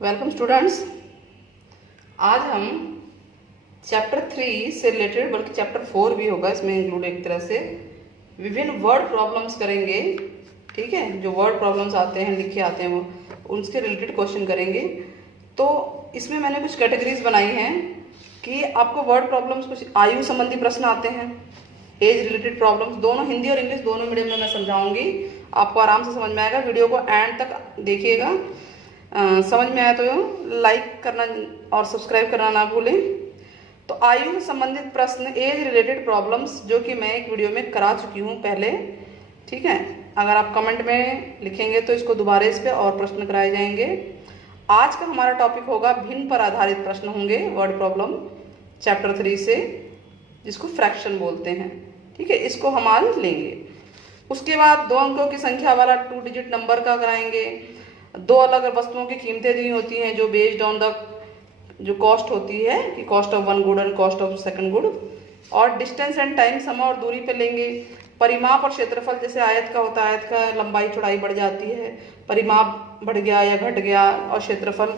Welcome students. आज हम chapter 3 से रिलेटेड, बल्कि चैप्टर 4 भी होगा इसमें इंक्लूड, एक तरह से विभिन्न वर्ड प्रॉब्लम्स करेंगे। ठीक है, जो वर्ड प्रॉब्लम्स आते हैं, लिखे आते हैं, वो उनसे रिलेटेड क्वेश्चन करेंगे। तो इसमें मैंने कुछ कैटेगरीज बनाई हैं कि आपको वर्ड प्रॉब्लम्स, कुछ आयु संबंधी प्रश्न आते हैं, एज रिलेटेड प्रॉब्लम्स, दोनों हिंदी और इंग्लिश दोनों मीडियम में मैं समझाऊंगी। आपको आराम से समझ में आएगा। वीडियो को एंड तक देखिएगा। समझ में आया तो लाइक करना और सब्सक्राइब करना ना भूलें। तो आयु संबंधित प्रश्न, एज रिलेटेड प्रॉब्लम्स, जो कि मैं एक वीडियो में करा चुकी हूँ पहले। ठीक है, अगर आप कमेंट में लिखेंगे तो इसको दोबारा इस पे और प्रश्न कराए जाएंगे। आज का हमारा टॉपिक होगा भिन्न पर आधारित प्रश्न होंगे, वर्ड प्रॉब्लम चैप्टर 3 से, जिसको फ्रैक्शन बोलते हैं। ठीक है, इसको हम आज लेंगे। उसके बाद 2 अंकों की संख्या वाला 2 डिजिट नंबर का कराएंगे। 2 अलग वस्तुओं की कीमतें दी होती हैं, जो बेस्ड ऑन द जो कॉस्ट होती है, कि कॉस्ट ऑफ 1 गुड और कॉस्ट ऑफ 2 गुड। और डिस्टेंस एंड टाइम, समय और दूरी पे लेंगे। परिमाप और क्षेत्रफल, जैसे आयत का होता है, आयत का लंबाई चौड़ाई बढ़ जाती है, परिमाप बढ़ गया या घट गया, और क्षेत्रफल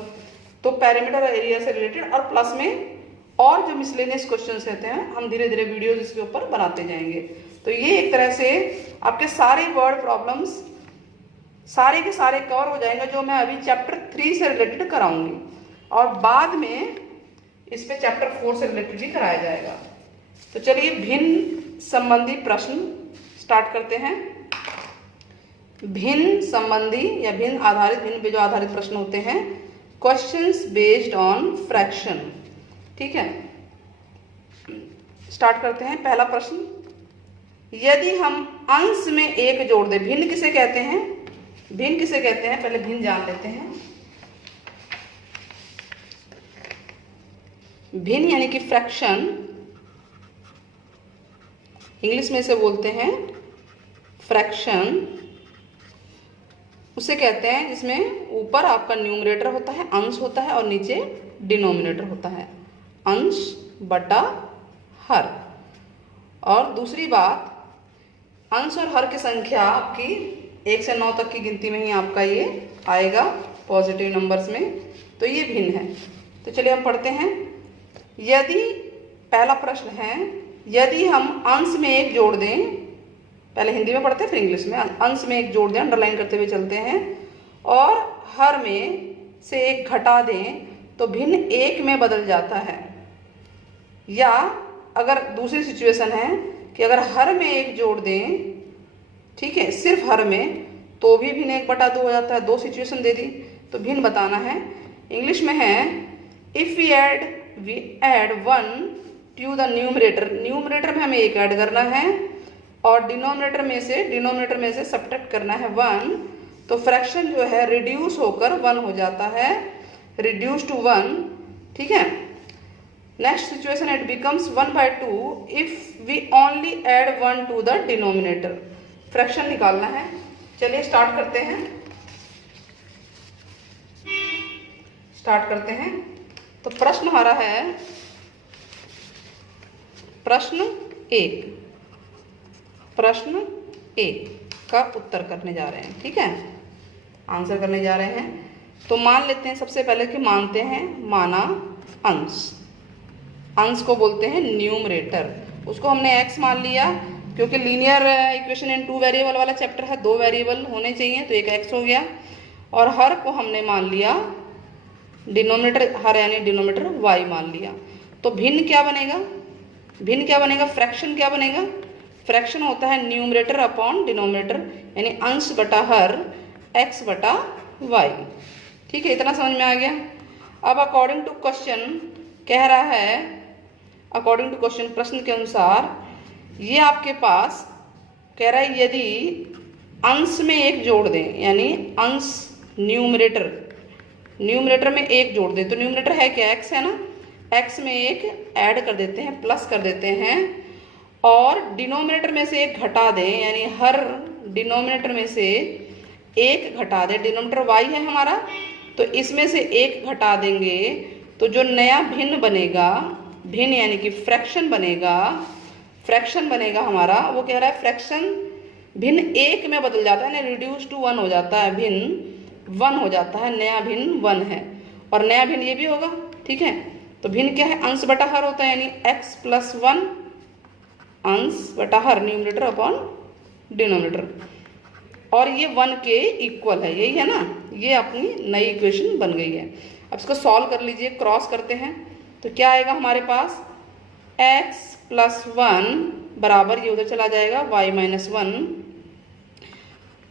तो पैरामीटर एरिया से रिलेटेड। और प्लस में और जो मिसलेनियस क्वेश्चंस रहते हैं, हम धीरे धीरे वीडियोज इसके ऊपर बनाते जाएंगे। तो ये एक तरह से आपके सारे वर्ड प्रॉब्लम्स सारे के सारे कवर हो जाएंगे, जो मैं अभी चैप्टर 3 से रिलेटेड कराऊंगी, और बाद में इस पे चैप्टर 4 से रिलेटेड भी कराया जाएगा। तो चलिए भिन्न संबंधी प्रश्न स्टार्ट करते हैं। भिन्न संबंधी या भिन्न आधारित, भिन्न पे जो आधारित प्रश्न होते हैं, क्वेश्चंस बेस्ड ऑन फ्रैक्शन। ठीक है, स्टार्ट करते हैं। पहला प्रश्न, यदि हम अंश में 1 जोड़ दें, भिन्न किसे कहते हैं? भिन्न किसे कहते हैं, पहले भिन्न जान लेते हैं। भिन्न यानी कि फ्रैक्शन, इंग्लिश में इसे बोलते हैं फ्रैक्शन। उसे कहते हैं जिसमें ऊपर आपका न्यूमरेटर होता है, अंश होता है, और नीचे डिनोमिनेटर होता है, अंश बटा हर। और दूसरी बात, अंश और हर की संख्या आपकी 1 से 9 तक की गिनती में ही आपका ये आएगा, पॉजिटिव नंबर्स में। तो ये भिन्न है। तो चलिए हम पढ़ते हैं। यदि, पहला प्रश्न है, यदि हम अंश में 1 जोड़ दें, पहले हिंदी में पढ़ते हैं फिर इंग्लिश में। अंश में 1 जोड़ दें, अंडरलाइन करते हुए चलते हैं, और हर में से 1 घटा दें, तो भिन्न 1 में बदल जाता है। या अगर दूसरी सिचुएशन है कि अगर हर में 1 जोड़ दें, ठीक है, सिर्फ हर में, तो भी भिन्न 1/2 हो जाता है। 2 सिचुएशन दे दी, तो भिन्न बताना है। इंग्लिश में है, if we add 1 to the numerator, numerator में हमें 1 ऐड करना है, और डिनोमिनेटर में से सब्ट्रैक्ट करना है 1, तो फ्रैक्शन जो है रिड्यूस होकर 1 हो जाता है, रिड्यूस टू 1। ठीक है, next situation, it becomes 1/2 if we only add 1 to the denominator. Fraction निकालना है। चलिए स्टार्ट करते हैं। तो प्रश्न हमारा है, प्रश्न 1 का उत्तर करने जा रहे हैं। ठीक है, आंसर करने जा रहे हैं। तो मान लेते हैं सबसे पहले कि मानते हैं, माना अंश को बोलते हैं न्यूमरेटर। उसको हमने x मान लिया, क्योंकि लीनियर इक्वेशन इन 2 वेरिएबल वाला चैप्टर है, 2 वेरिएबल होने चाहिए, तो एक x हो गया। और हर को हमने मान लिया डिनोमिनेटर, हर यानी डिनोमिनेटर y मान लिया। तो भिन्न क्या बनेगा? फ्रैक्शन क्या बनेगा? फ्रैक्शन होता है न्यूमरेटर अपॉन डिनोमिनेटर, यानी अंश बटा हर, x बटा y। ठीक है, इतना समझ में आ गया। अब अकॉर्डिंग टू क्वेश्चन कह रहा है, अकॉर्डिंग टू क्वेश्चन, प्रश्न के अनुसार, ये आपके पास कह रहा है, यदि अंश में 1 जोड़ दें, यानी अंश न्यूमरेटर में 1 जोड़ दें, तो न्यूमरेटर है क्या? x है ना, x में 1 ऐड कर देते हैं, प्लस कर देते हैं, और डिनोमिनेटर में से 1 घटा दें, यानी हर डिनोमिनेटर में से 1 घटा दें। डिनोमिनेटर y है हमारा, तो इसमें से 1 घटा देंगे, तो जो नया भिन्न बनेगा, भिन्न यानी कि फ्रैक्शन बनेगा हमारा, वो कह रहा है फ्रैक्शन भिन्न 1 में बदल जाता है, यानी रिड्यूस टू 1 हो जाता है, भिन्न 1 हो जाता है, नया भिन्न 1 है। और नया भिन्न ये भी होगा, ठीक है। तो भिन्न क्या है, अंश बटा हर होता है, यानी x प्लस 1 अंश बटा हर, न्यूमरेटर अपॉन डिनोमिनेटर, और ये 1 के इक्वल है, यही है ना, ये अपनी नई इक्वेशन बन गई है। अब इसको सॉल्व कर लीजिए, क्रॉस करते हैं तो क्या आएगा हमारे पास, x प्लस 1 बराबर, ये उधर चला जाएगा y माइनस 1,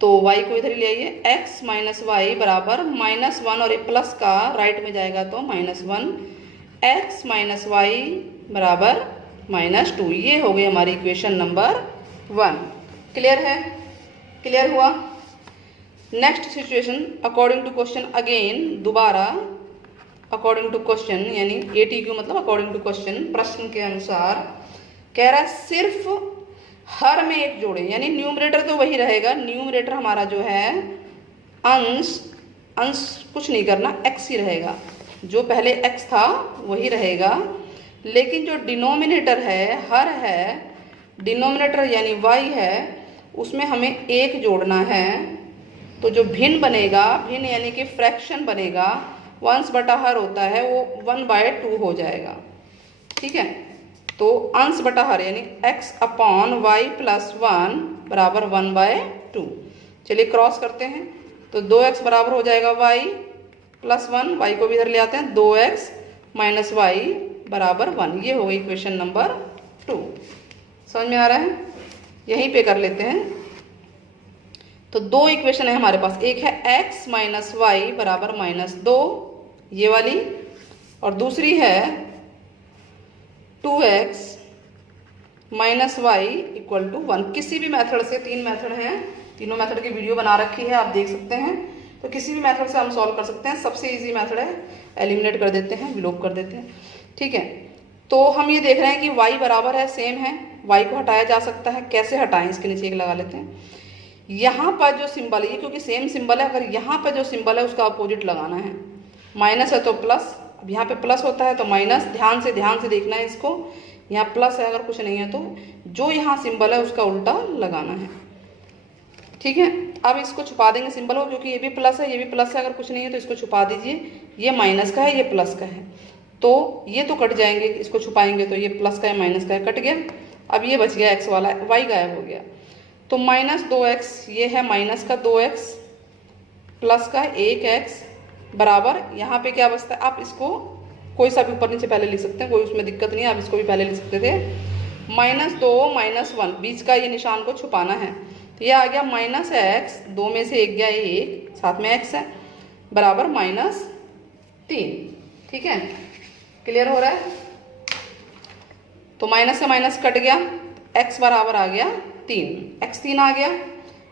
तो y को इधर ले आइए, x माइनस वाई बराबर -1, और ये प्लस का राइट में जाएगा तो -1, x माइनस वाई बराबर -2। ये हो गई हमारी इक्वेशन नंबर 1। क्लियर है, क्लियर हुआ। Next situation, according to question, again दोबारा अकॉर्डिंग टू क्वेश्चन, यानी ATQ मतलब अकॉर्डिंग टू क्वेश्चन, प्रश्न के अनुसार कह रहा है सिर्फ हर में एक जोड़े, यानी न्यूमरेटर तो वही रहेगा, न्यूमरेटर हमारा जो है अंश कुछ नहीं करना, x ही रहेगा, जो पहले x था वही रहेगा, लेकिन जो डिनोमिनेटर है, हर है, डिनोमिनेटर यानी y है, उसमें हमें एक जोड़ना है। तो जो भिन्न बनेगा, भिन्न यानी कि फ्रैक्शन बनेगा, अंश बटा हर होता है, वो 1/2 हो जाएगा, ठीक है। तो अंश बटा हर यानी x अपॉन वाई प्लस 1 बराबर 1/2। चलिए क्रॉस करते हैं, तो 2x बराबर हो जाएगा y प्लस 1, y को भी इधर ले आते हैं, 2x माइनस वाई बराबर 1। ये हो गई इक्वेशन नंबर 2। समझ में आ रहा है, यहीं पे कर लेते हैं। तो दो इक्वेशन है हमारे पास, एक है x माइनस वाई बराबर -2, ये वाली, और दूसरी है 2x minus Y equal to 1। किसी भी मेथड से, 3 मेथड हैं, तीनों मेथड की वीडियो बना रखी है, आप देख सकते हैं। तो किसी भी मेथड से हम सॉल्व कर सकते हैं। सबसे इजी मेथड है, एलिमिनेट कर देते हैं, विलोप कर देते हैं, ठीक है। तो हम ये देख रहे हैं कि y बराबर है, सेम है, y को हटाया जा सकता है। कैसे हटाएं, इसके नीचे एक लगा लेते हैं। यहाँ पर जो सिंबल है, क्योंकि सेम सिंबल है, अगर यहाँ पर जो सिंबल है उसका अपोजिट लगाना है, माइनस है तो प्लस, अब यहाँ पे प्लस होता है तो माइनस, ध्यान से देखना है इसको, यहाँ प्लस है, अगर कुछ नहीं है तो जो यहाँ सिंबल है उसका उल्टा लगाना है, ठीक है। अब इसको छुपा देंगे सिंबल को, क्योंकि ये भी प्लस है, ये भी प्लस है, अगर कुछ नहीं है तो इसको छुपा दीजिए। ये माइनस का है, ये प्लस का है, तो ये तो कट जाएंगे, इसको छुपाएंगे तो ये प्लस का है, माइनस का है, कट गया। अब ये बच गया x वाला, y गायब हो गया, तो -2x, ये है माइनस का 2x प्लस का 1x बराबर, यहाँ पे क्या बचता है, आप इसको कोई सा भी ऊपर नीचे पहले लिख सकते हैं, कोई उसमें दिक्कत नहीं है, आप इसको भी पहले लिख सकते थे। -2 -1, बीच का ये निशान को छुपाना है, तो ये आ गया -x, 2 में से 1 गया 1, साथ में x है, बराबर -3, ठीक है। क्लियर हो रहा है, तो माइनस से माइनस कट गया, x बराबर आ गया 3, x 3 आ गया।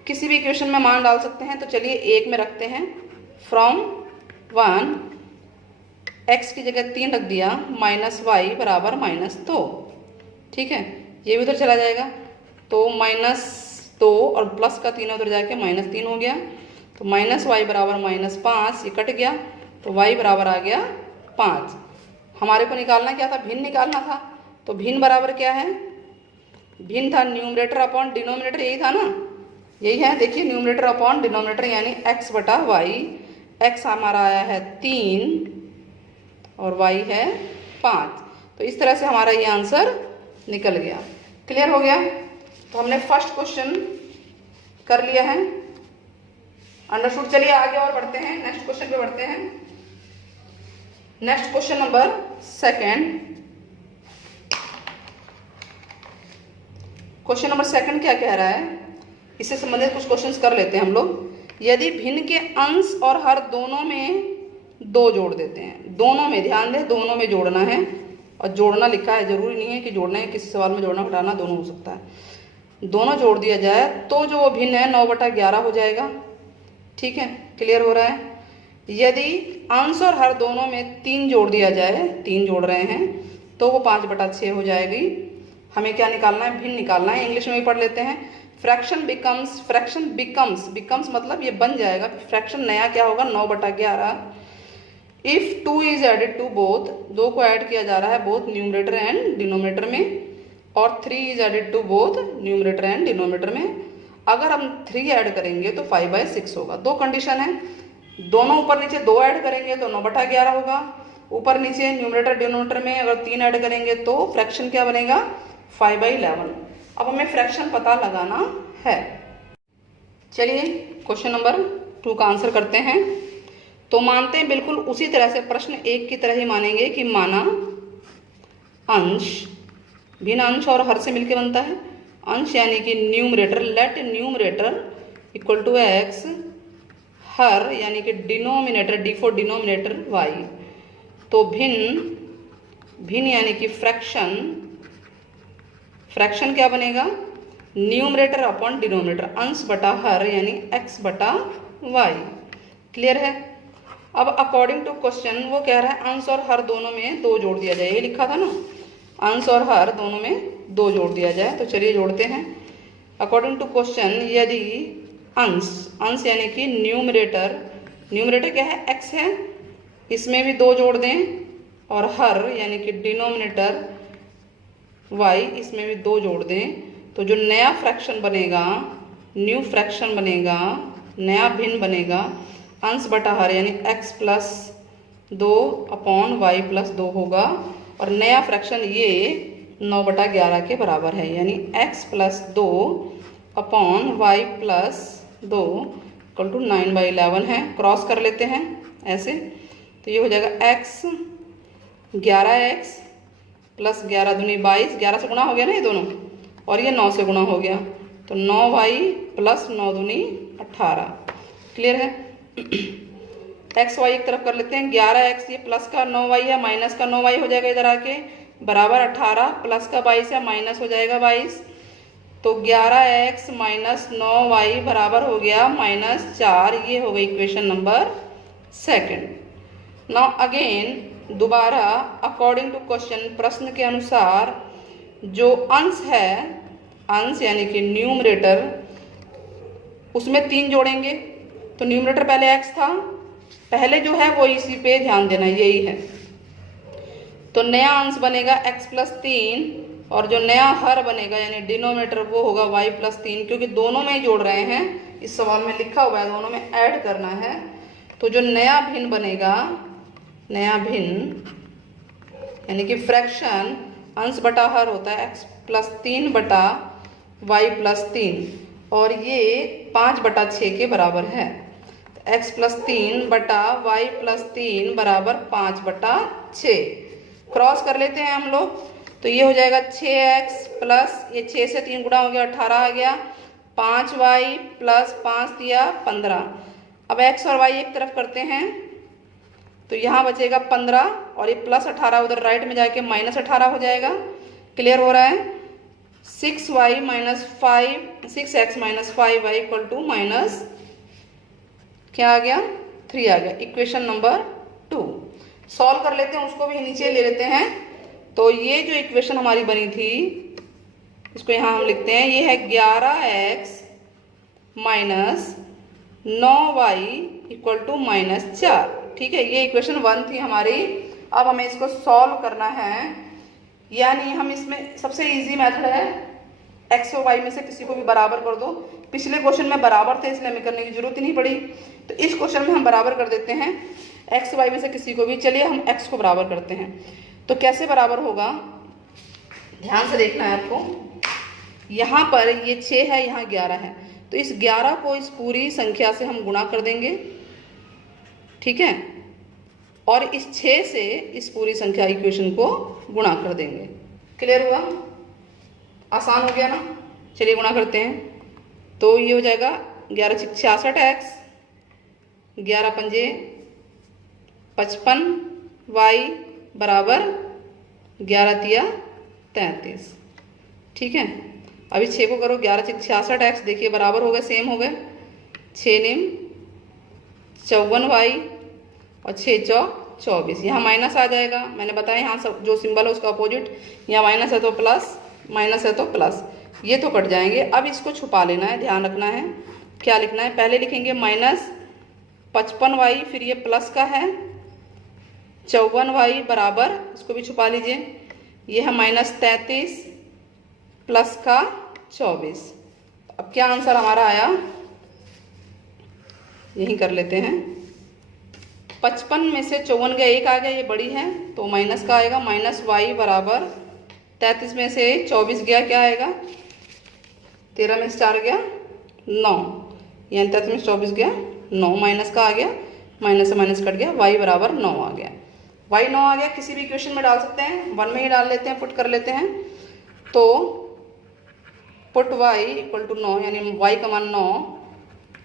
किसी भी इक्वेशन में मान डाल सकते हैं, तो चलिए 1 में रखते हैं, फ्रॉम 1 x की जगह 3 रख दिया, -y बराबर -2, ठीक है। ये भी उधर चला जाएगा, तो -2 और प्लस का 3 उधर जाके -3 हो गया, तो -y बराबर -5, ये कट गया, तो y बराबर आ गया 5। हमारे को निकालना क्या था, भिन्न निकालना था, तो भिन्न बराबर क्या है, भिन्न था न्यूमरेटर अपॉन डिनोमिनेटर, यही था ना, यही है। देखिए न्यूमरेटर अपॉन डिनोमिनेटर यानी x बटा वाई, x हमारा आया है 3 और y है 5, तो इस तरह से हमारा ये आंसर निकल गया। क्लियर हो गया, तो हमने फर्स्ट क्वेश्चन कर लिया है, अंडरस्टूड। चलिए आगे और बढ़ते हैं, नेक्स्ट क्वेश्चन पे बढ़ते हैं। Next question number 2। Question number 2 क्या कह रहा है, इससे संबंधित कुछ क्वेश्चंस कर लेते हैं हम लोग। यदि भिन्न के अंश और हर दोनों में 2 जोड़ देते हैं, दोनों में, ध्यान दें, दोनों में जोड़ना है, और जोड़ना लिखा है, जरूरी नहीं है कि जोड़ना है, किसी सवाल में जोड़ना घटाना दोनों हो सकता है। दोनों जोड़ दिया जाए तो जो भिन्न है 9/11 हो जाएगा, ठीक है। क्लियर हो रहा है। यदि अंश और हर दोनों में 3 जोड़ दिया जाए, 3 जोड़ रहे हैं, तो वो 5/6 हो जाएगी। हमें क्या निकालना है, भिन्न निकालना है। इंग्लिश में भी पढ़ लेते हैं, फ्रैक्शन बिकम्स मतलब ये बन जाएगा, फ्रैक्शन नया क्या होगा, 9/11। If 2 is added to both, 2 को ऐड किया जा रहा है बोथ न्यूमरेटर एंड डिनोमिनेटर में, और 3 is added to both numerator and denominator में। अगर हम 3 ऐड करेंगे तो 5/6 होगा। 2 कंडीशन है, दोनों ऊपर नीचे 2 ऐड करेंगे तो 9/11 होगा। ऊपर नीचे न्यूमरेटर डिनोमिनेटर में अगर 3 ऐड करेंगे तो फ्रैक्शन क्या बनेगा 5/11। अब हमें फ्रैक्शन पता लगाना है। चलिए क्वेश्चन नंबर 2 का आंसर करते हैं। तो मानते हैं बिल्कुल उसी तरह से प्रश्न 1 की तरह ही मानेंगे कि माना अंश, भिन्न अंश और हर से मिलकर बनता है अंश, यानी कि numerator, let numerator equal to x, हर यानी कि denominator, d for denominator y. तो भिन्न यानी कि फ्रैक्शन, फ्रैक्शन क्या बनेगा न्यूमरेटर अपॉन डिनोमिनेटर, अंश बटा हर यानी x बटा वाई। क्लियर है। अब अकॉर्डिंग टू क्वेश्चन वो कह रहा है अंश और हर दोनों में 2 जोड़ दिया जाए, ये लिखा था ना, अंश और हर दोनों में 2 जोड़ दिया जाए। तो चलिए जोड़ते हैं। अकॉर्डिंग टू क्वेश्चन यदि अंश यानी कि न्यूमरेटर क्या है x है, इसमें भी 2 जोड़ दें, और हर यानी कि डिनोमिनेटर y, इसमें भी 2 जोड़ दें, तो जो नया फ्रैक्शन बनेगा, न्यू फ्रैक्शन बनेगा, नया भिन्न बनेगा अंश बटा हर यानी x plus 2 upon y plus 2 होगा। और नया फ्रैक्शन ये 9/11 के बराबर है, यानी x plus 2 upon y plus 2 equal to 9/11 है। क्रॉस कर लेते हैं ऐसे, तो ये हो जाएगा x 11x प्लस 11 दूनी 22, 11 से गुणा हो गया ना ये दोनों, और ये 9 से गुणा हो गया, तो 9y प्लस 9 दूनी 18। क्लियर है। एक्स वाई एक तरफ कर लेते हैं, 11x ये प्लस का 9y है, माइनस का 9y हो जाएगा इधर आके, बराबर 18, प्लस का 22 है, माइनस हो जाएगा 22, तो 11x माइनस 9y बराबर हो गया -4। ये हो गई इक्वेशन नंबर 2। नाउ अगेन दोबारा अकॉर्डिंग टू क्वेश्चन, प्रश्न के अनुसार जो अंश है, अंश यानी कि न्यूमरेटर, उसमें 3 जोड़ेंगे। तो न्यूमरेटर पहले x था, पहले जो है वो इसी पे ध्यान देना, यही है। तो नया अंश बनेगा x प्लस 3, और जो नया हर बनेगा यानी डिनोमिनेटर वो होगा y प्लस 3, क्योंकि दोनों में ही जोड़ रहे हैं, इस सवाल में लिखा हुआ है दोनों में ऐड करना है। तो जो नया भिन्न बनेगा, नया भिन्न यानी कि फ्रैक्शन अंश बटा हर होता है x प्लस 3 बटा वाई प्लस 3, और ये 5/6 के बराबर है। तो x प्लस 3 बटा वाई प्लस 3 बराबर 5/6। क्रॉस कर लेते हैं हम लोग, तो ये हो जाएगा 6x प्लस, ये 6 से 3 गुणा हो गया 18 आ गया, 5y प्लस 5 दिया 15। अब x और y एक तरफ करते हैं, तो यहाँ बचेगा 15, और ये प्लस 18 उधर राइट में जाके माइनस 18 हो जाएगा। क्लियर हो रहा है। 6y minus 5, 6x minus 5y equal to minus क्या आ गया 3 आ गया। इक्वेशन नंबर 2 सॉल्व कर लेते हैं, उसको भी नीचे ले लेते हैं। तो ये जो इक्वेशन हमारी बनी थी, इसको यहाँ हम लिखते हैं, ये है 11x minus 9y equal to -4। ठीक है, ये इक्वेशन 1 थी हमारी। अब हमें इसको सॉल्व करना है, यानी हम इसमें सबसे इजी मेथड है x और y में से किसी को भी बराबर कर दो। पिछले क्वेश्चन में बराबर थे इसलिए हमें करने की जरूरत ही नहीं पड़ी, तो इस क्वेश्चन में हम बराबर कर देते हैं x y में से किसी को भी। चलिए हम x को बराबर करते हैं, तो कैसे बराबर होगा ध्यान से देखना है आपको। यहाँ पर ये 6 है, यहाँ 11 है, तो इस 11 को इस पूरी संख्या से हम गुणा कर देंगे, ठीक है, और इस 6 से इस पूरी संख्या इक्वेशन को गुणा कर देंगे। क्लियर हुआ, आसान हो गया ना। चलिए गुणा करते हैं, तो ये हो जाएगा 11 × 6 = 66x, 11 × 5 = 55, y बराबर 11 × 33। ठीक है, अभी 6 को करो, 11 × 6 = 66x, देखिए बराबर हो गए, सेम हो गए, 6 × 9 = 54y, और 6 × 4 = 24। यहाँ माइनस आ जाएगा, मैंने बताया यहाँ सब जो सिंबल है उसका अपोजिट, यहाँ माइनस है तो प्लस, माइनस है तो प्लस, ये तो कट जाएंगे। अब इसको छुपा लेना है, ध्यान रखना है क्या लिखना है। पहले लिखेंगे -55y, फिर ये प्लस का है 54y बराबर, इसको भी छुपा लीजिए, ये है -33 प्लस का 24। अब क्या आंसर हमारा आया, यही कर लेते हैं, 55 में से 54 गया, 1 आ गया, ये बड़ी है तो माइनस का आएगा, माइनस वाई बराबर 33 में से 24 गया, क्या आएगा 13 में से 4 गया 9, यानी 33 में से 24 गया 9, माइनस का आ गया, माइनस से माइनस कट गया, y बराबर 9 आ गया। y 9 आ गया, किसी भी इक्वेशन में डाल सकते हैं, 1 में ही डाल लेते हैं, पुट कर लेते हैं। तो पुट y इक्वल टू 9, यानी y का मान 9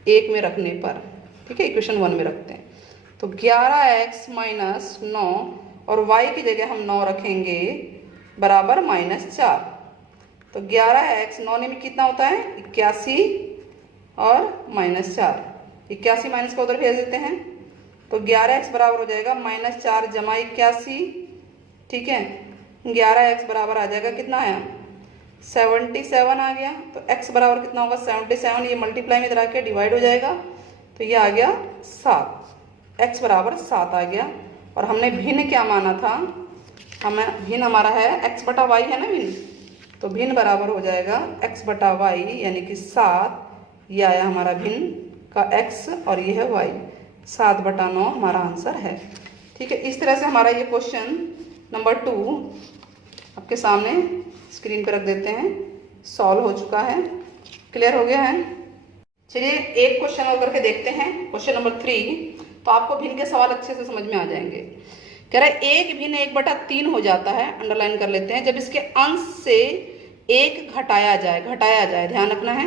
1 में रखने पर, ठीक है, इक्वेशन 1 में रखते हैं। तो 11x माइनस 9 और y की जगह हम 9 रखेंगे बराबर -4। तो 11x 9 में कितना होता है 81 और -4, 81 माइनस का उधर भेज देते हैं। तो 11x बराबर हो जाएगा -4 जमा 81, ठीक है, 11x बराबर आ जाएगा, कितना आया 77 आ गया। तो x बराबर कितना होगा 77, ये मल्टीप्लाई में इधर आके डिवाइड हो जाएगा, तो ये आ गया 7, x बराबर 7 आ गया। और हमने भिन्न क्या माना था, हमें भिन्न हमारा है x बटा वाई है ना भिन्न, तो भिन्न बराबर हो जाएगा x बटा वाई, यानी कि 7, ये आया हमारा भिन्न का x और ये है y, 7 बटा 9 हमारा आंसर है। ठीक है, इस तरह से हमारा ये क्वेश्चन नंबर 2 आपके सामने स्क्रीन पर रख देते हैं, सॉल्व हो चुका है, क्लियर हो गया है। चलिए एक क्वेश्चन और करके देखते हैं, क्वेश्चन नंबर 3, तो आपको भिन्न के सवाल अच्छे से समझ में आ जाएंगे। कह रहा है एक भिन्न 1/3 हो जाता है, अंडरलाइन कर लेते हैं, जब इसके अंश से 1 घटाया जाए, ध्यान रखना है,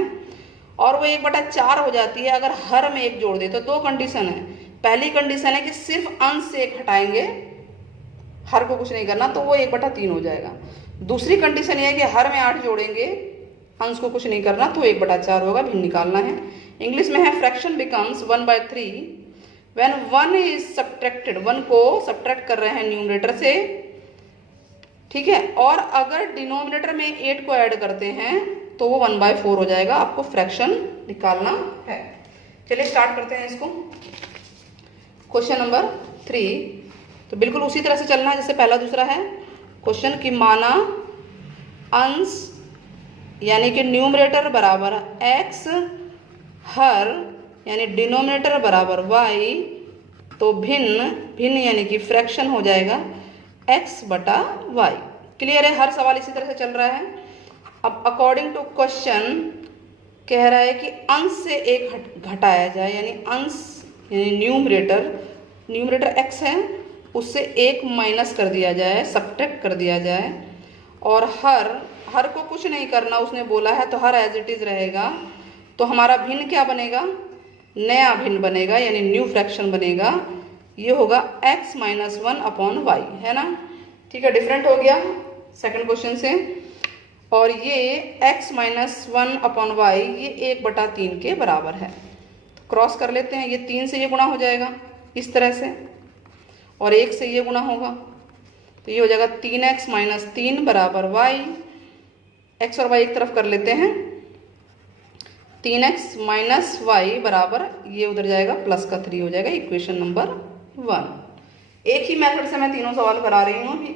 और वो 1/4 हो जाती है अगर हर में 1 जोड़ दे। तो 2 कंडीशन है, पहली कंडीशन है कि सिर्फ अंश से 1 हटाएंगे, हर को कुछ नहीं करना, तो वो 1/3 हो जाएगा। दूसरी कंडीशन ये है कि हर में 8 जोड़ेंगे, अंश को कुछ नहीं करना, तो 1/4 होगा, भिन्न निकालना है। इंग्लिश में है fraction becomes 1/3 when 1 is subtracted, 1 को सब्ट्रैक्ट कर रहे हैं न्यूमरेटर से, ठीक है, और अगर डिनोमिनेटर में 8 को ऐड करते हैं तो वो 1/4 हो जाएगा। आपको फ्रैक्शन निकालना है। चलिए स्टार्ट करते हैं इसको। क्वेश्चन नंबर 3, तो बिल्कुल उसी तरह से चलना है जैसे पहला दूसरा है क्वेश्चन की, माना अंश यानी कि न्यूमरेटर बराबर x, हर यानी डिनोमिनेटर बराबर y, तो भिन्न यानी कि फ्रैक्शन हो जाएगा x बटा y। क्लियर है, हर सवाल इसी तरह से चल रहा है। अब अकॉर्डिंग टू क्वेश्चन कह रहा है कि अंश से 1 घटाया जाए, यानी अंश यानी न्यूमरेटर x है, उससे 1 माइनस कर दिया जाए, सब्ट्रैक्ट कर दिया जाए, और हर को कुछ नहीं करना उसने बोला है, तो हर एज इट इज रहेगा। तो हमारा भिन्न क्या बनेगा, नया भिन्न बनेगा, यानी न्यू फ्रैक्शन बनेगा, ये होगा x - 1/y, है ना। ठीक है, डिफरेंट हो गया सेकंड क्वेश्चन से। और ये x - 1/y ये 1/3 के बराबर है, क्रॉस कर लेते हैं, ये 3 से ये गुणा हो जाएगा इस तरह से, और 1 से ये गुणा होगा, तो ये हो जाएगा 3x - 3 बराबर y। x और y एक तरफ कर लेते हैं, 3x - y बराबर ये उधर जाएगा प्लस का 3 हो जाएगा, इक्वेशन नंबर 1। एक ही मेथड से मैं तीनों सवाल करा रही हूँ अभी,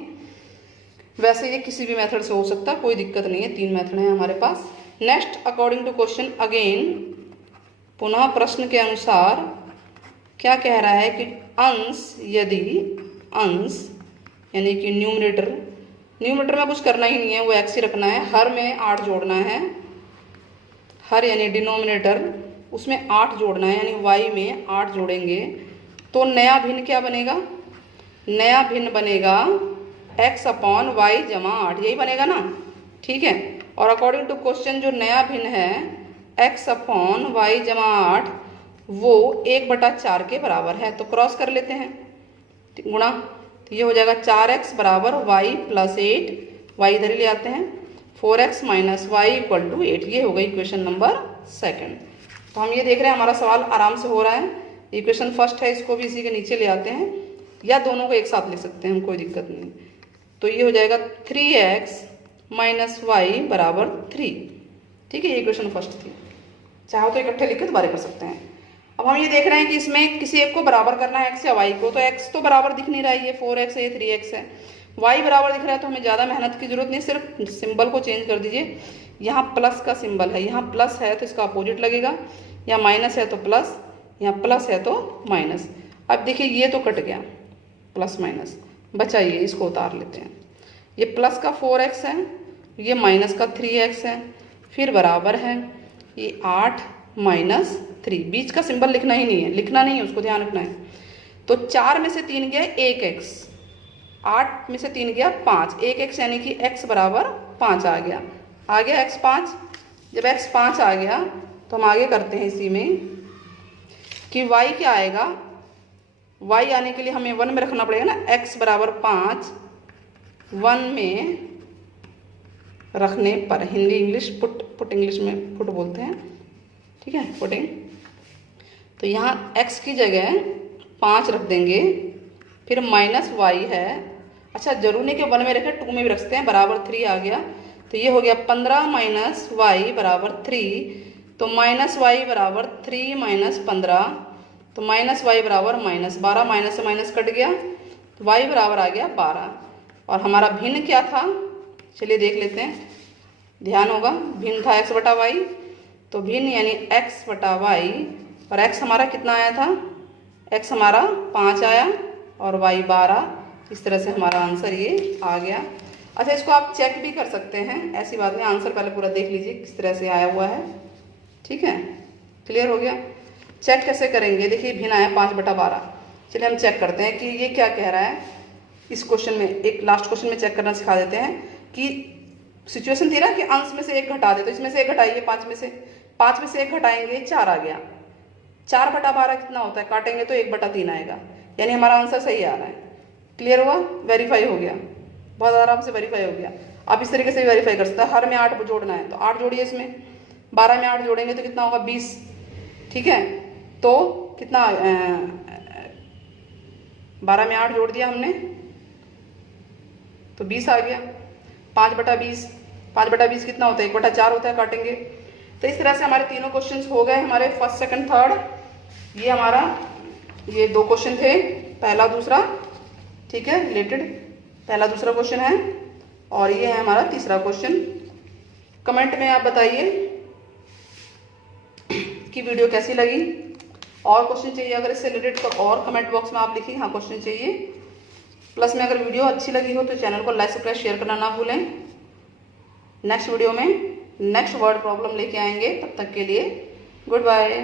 वैसे ये किसी भी मेथड से हो सकता है, कोई दिक्कत नहीं है, 3 मेथड है हमारे पास। Next according to question again, पुनः प्रश्न के अनुसार क्या कह रहा है कि अंश, यदि अंश यानी कि न्यूमरेटर में कुछ करना ही नहीं है, वो x ही रखना है, हर में 8 जोड़ना है, हर यानी डिनोमिनेटर उसमें 8 जोड़ना है, यानी y में 8 जोड़ेंगे, तो नया भिन्न क्या बनेगा, नया भिन्न बनेगा x/y जमा 8, यही बनेगा ना, ठीक है। और अकॉर्डिंग टू क्वेश्चन जो नया भिन्न है x/y जमा 8 वो 1/4 के बराबर है, तो क्रॉस कर लेते हैं, गुणा, तो ये हो जाएगा 4x बराबर y + 8, y इधर ही ले आते हैं, 4x - y = 8, ये हो गई इक्वेशन नंबर 2। तो हम ये देख रहे हैं हमारा सवाल आराम से हो रहा है। इक्वेशन फर्स्ट है, इसको भी इसी के नीचे ले आते हैं, या दोनों को एक साथ लिख सकते हैं, हम कोई दिक्कत नहीं। तो ये हो जाएगा 3x - y बराबर 3, ठीक है, ये इक्वेशन फर्स्ट थी। चाहो तो इकट्ठे लिख के दोबारा कर सकते हैं। अब हम ये देख रहे हैं कि इसमें किसी एक को बराबर करना है, x या y को, तो x तो बराबर दिख नहीं रहा है, ये 4x है, ये 3x है, y बराबर दिख रहा है, तो हमें ज़्यादा मेहनत की जरूरत नहीं, सिर्फ सिंबल को चेंज कर दीजिए। यहाँ प्लस का सिंबल है, यहाँ प्लस है तो इसका अपोजिट लगेगा, यहाँ माइनस है तो प्लस, यहाँ प्लस है तो माइनस। अब देखिए ये तो कट गया, प्लस माइनस बचा ये, इसको उतार लेते हैं। ये प्लस का 4x है, ये माइनस का 3x है, फिर बराबर है ये 8 माइनस 3। बीच का सिंबल लिखना ही नहीं है, लिखना नहीं है, उसको ध्यान रखना है। तो 4 में से 3 गया 1x, 8 में से 3 गया 5, 1x यानी कि x बराबर 5 आ गया। आ गया x 5। जब x 5 आ गया तो हम आगे करते हैं इसी में कि y क्या आएगा। y आने के लिए हमें 1 में रखना पड़ेगा ना, x बराबर 5 1 में रखने पर, हिंदी इंग्लिश पुट इंग्लिश में पुट बोलते हैं, ठीक है, पुटिंग। तो यहाँ x की जगह 5 रख देंगे, फिर माइनस y है। अच्छा जरूर नहीं कि 1 में रखें, 2 में भी रख सकते हैं, बराबर 3 आ गया। तो ये हो गया 15 माइनस y बराबर 3। तो माइनस y बराबर 3 माइनस 15, तो माइनस y बराबर माइनस 12, माइनस से माइनस कट गया, तो y बराबर आ गया 12। और हमारा भिन्न क्या था, चलिए देख लेते हैं, ध्यान होगा। भिन्न था x बटा वाई, तो भिन्न यानी x बटा वाई, और x हमारा कितना आया था, x हमारा 5 आया और y 12। इस तरह से हमारा आंसर ये आ गया। अच्छा इसको आप चेक भी कर सकते हैं, ऐसी बात नहीं, आंसर पहले पूरा देख लीजिए किस तरह से आया हुआ है, ठीक है, क्लियर हो गया। चेक कैसे करेंगे, देखिए भिन्न आया 5 बटा 12। चलिए हम चेक करते हैं कि ये क्या कह रहा है इस क्वेश्चन में। एक लास्ट क्वेश्चन में चेक करना सिखा देते हैं कि सिचुएशन थी ना कि अंश में से 1 घटा दे, तो इसमें से 1 घटाइए, 5 में से 1 घटाएंगे 4 आ गया। 4 बटा 12 कितना होता है, काटेंगे तो 1 बटा 3 आएगा, यानी हमारा आंसर सही आ रहा है। क्लियर हुआ, वेरीफाई हो गया, बहुत आराम से वेरीफाई हो गया। आप इस तरीके से वेरीफाई कर सकते हैं। हर में 8 जोड़ना है तो 8 जोड़िए, इसमें 12 में 8 जोड़ेंगे तो कितना होगा 20, ठीक है। तो कितना 12 में 8 जोड़ दिया हमने तो 20 आ गया। 5 बटा 20, 5 बटा 20 कितना होता है, 1 बटा 4 होता है, काटेंगे। तो इस तरह से हमारे तीनों क्वेश्चंस हो गए, हमारे फर्स्ट सेकंड थर्ड। ये हमारा ये 2 क्वेश्चन थे, पहला दूसरा, ठीक है, रिलेटेड पहला दूसरा क्वेश्चन है, और ये है हमारा तीसरा क्वेश्चन। कमेंट में आप बताइए कि वीडियो कैसी लगी, और क्वेश्चन चाहिए अगर इससे रिलेटेड तो और कमेंट बॉक्स में आप लिखिए हाँ क्वेश्चन चाहिए। प्लस में अगर वीडियो अच्छी लगी हो तो चैनल को लाइक सब्सक्राइब शेयर करना ना भूलें। नेक्स्ट वीडियो में नेक्स्ट वर्ड प्रॉब्लम लेके आएंगे, तब तक के लिए गुड बाय।